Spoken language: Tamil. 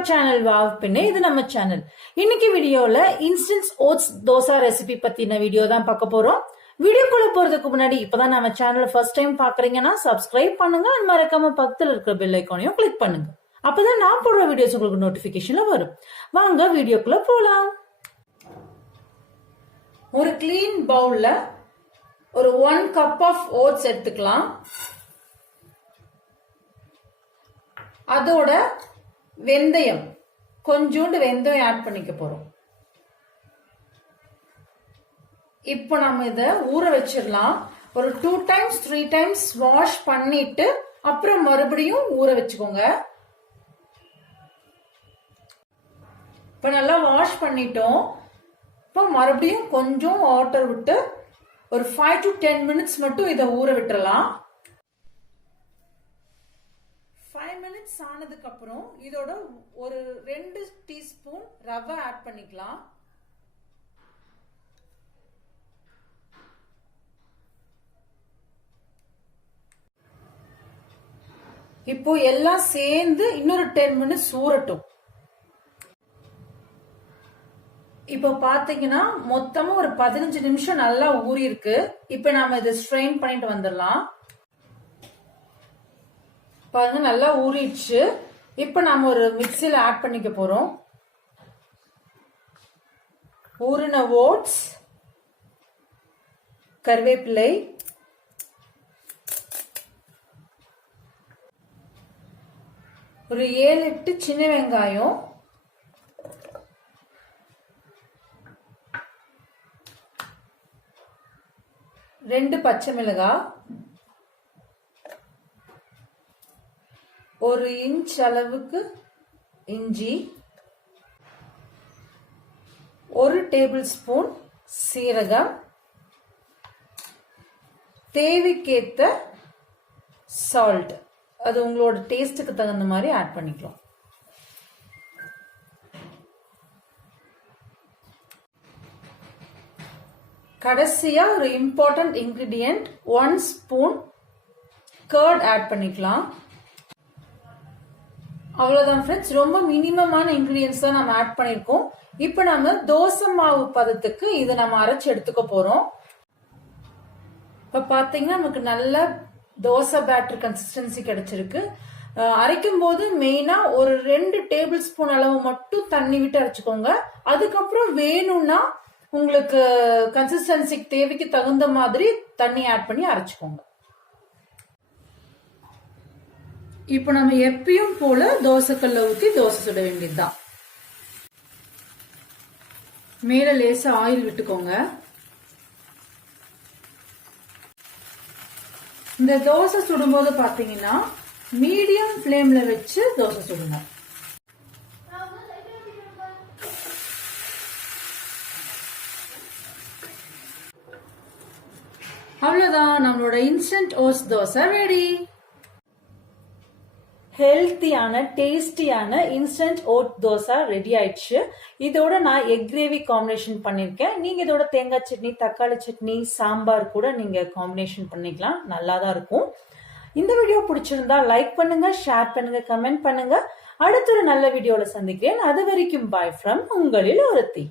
our channel Wow Pinne. இது நம்ம சேனல். இன்னைக்கு வீடியோல இன்ஸ்டன்ட் ஓட்ஸ் தோசா ரெசிபி பத்தின வீடியோ தான் பார்க்க போறோம். வீடியோக்குள்ள போறதுக்கு முன்னாடி இப்பதான் நம்ம சேனலை ஃபர்ஸ்ட் டைம் பாக்குறீங்கன்னா சப்ஸ்கிரைப் பண்ணுங்க, மறக்காம பக்கத்துல இருக்கிற பெல் ஐகானையும் கிளிக் பண்ணுங்க. அப்பதான் நான் போடுற வீடியோஸ் உங்களுக்கு நோட்டிபிகேஷன்ல வரும். வாங்க வீடியோக்குள்ள போலாம். ஒரு கிளீன் பவுல்ல ஒரு 1 கப் ஆஃப் ஓட்ஸ் எடுத்துக்கலாம். அதோட வெந்தயம், கொஞ்சோண்டு வெந்தயம் ஆட் பண்ணிக்க போறோம். இப்போ நம்ம இத ஊற வச்சிடலாம். ஒரு 2 times 3 times வாஷ் பண்ணிட்டு அப்புறம் மறுபடியும் ஊற வச்சுக்கோங்க. இப்ப நல்லா வாஷ் பண்ணிட்டோம். இப்போ மறுபடியும் கொஞ்சம் வாட்டர் விட்டு ஒரு 5 to 10 minutes மட்டும் இதை ஊற விட்டுறலாம். 5 minutes ஆனதுக்கு அப்புறம் இதோட ஒரு 2 டீஸ்பூன் ரவை ஆட் பண்ணிக்கலாம். இப்போ எல்லாம் சேர்ந்து இன்னொரு 10 minutes ஊறட்டும். இப்போ பாத்தீங்கன்னா மொத்தமா ஒரு 15 நிமிஷம் நல்லா ஊறி இருக்கு. இப்ப நாம இதை ஸ்ட்ரெயின் பண்ணிட்டு வந்துடலாம். பாருங்க நல்லா ஊறிடுச்சு. இப்ப நாம ஒரு மிக்சியில ஆட் பண்ணிக்க போறோம். ஊறின ஓட்ஸ், கருவேப்பிலை, ஒரு 7-8 சின்ன வெங்காயம், ரெண்டு பச்சை மிளகாய், 1 இன்ச் அளவுக்கு இஞ்சி, 1 டேபிள் ஸ்பூன் சீரகம், தேவைக்கேத்த சால்ட், அது உங்களோட டேஸ்டுக்கு தகுந்த மாதிரி ஆட் பண்ணிக்கலாம். கடைசியா ஒரு important ingredient 1 spoon curd add பண்ணிக்கலாம். அவ்வளவுதான் ஃப்ரெண்ட்ஸ், ரொம்ப மினிமமான இன்கிரிடியன்ஸ் தான் நம்ம ஆட் பண்ணிருக்கோம். இப்ப நம்ம தோசை மாவு பதத்துக்கு இதை நம்ம அரைச்சு எடுத்துக்க போறோம். இப்ப பாத்தீங்கன்னா நமக்கு நல்ல தோசை பேட்டர் கன்சிஸ்டன்சி கிடைச்சிருக்கு. அரைக்கும் போது மெயினா ஒரு 2 டேபிள் ஸ்பூன் அளவு மட்டும் தண்ணி விட்டு அரைச்சுக்கோங்க. அதுக்கப்புறம் வேணும்னா உங்களுக்கு கன்சிஸ்டன்சிக்கு தேவைக்கு தகுந்த மாதிரி தண்ணி ஆட் பண்ணி அரைச்சுக்கோங்க. இப்போ நம்ம எப்பயும் போல தோசைக்கல்ல ஊத்தி தோசை சுட வேண்டியதுதான். மேல லேசா ஆயில் விட்டுக்கோங்க. இந்த தோசை சுடும்போது பாத்தீங்கன்னா மீடியம் ஃப்ளேம்ல வச்சு தோசை சுடுங்க. அவ்வளவுதான், நம்மளோட இன்ஸ்டன்ட் ஓட்ஸ் தோசை ரெடி. ஹெல்த்தியான டேஸ்டியான இன்ஸ்டன்ட் ஓட் தோசை ரெடி ஆயிடுச்சு. இதோட நான் எக் கிரேவி காம்பினேஷன் பண்ணிருக்கேன். நீங்க இதோட தேங்காய் சட்னி, தக்காளி சட்னி, சாம்பார் கூட நீங்க காம்பினேஷன் பண்ணிக்கலாம். நல்லா தான் இருக்கும். இந்த வீடியோ பிடிச்சிருந்தா லைக் பண்ணுங்க, ஷேர் பண்ணுங்க, கமெண்ட் பண்ணுங்க. அடுத்த ஒரு நல்ல வீடியோல சந்திக்கிறேன். அது வரைக்கும் பாய் ஃப்ரம் உங்களில் ஒருத்தி.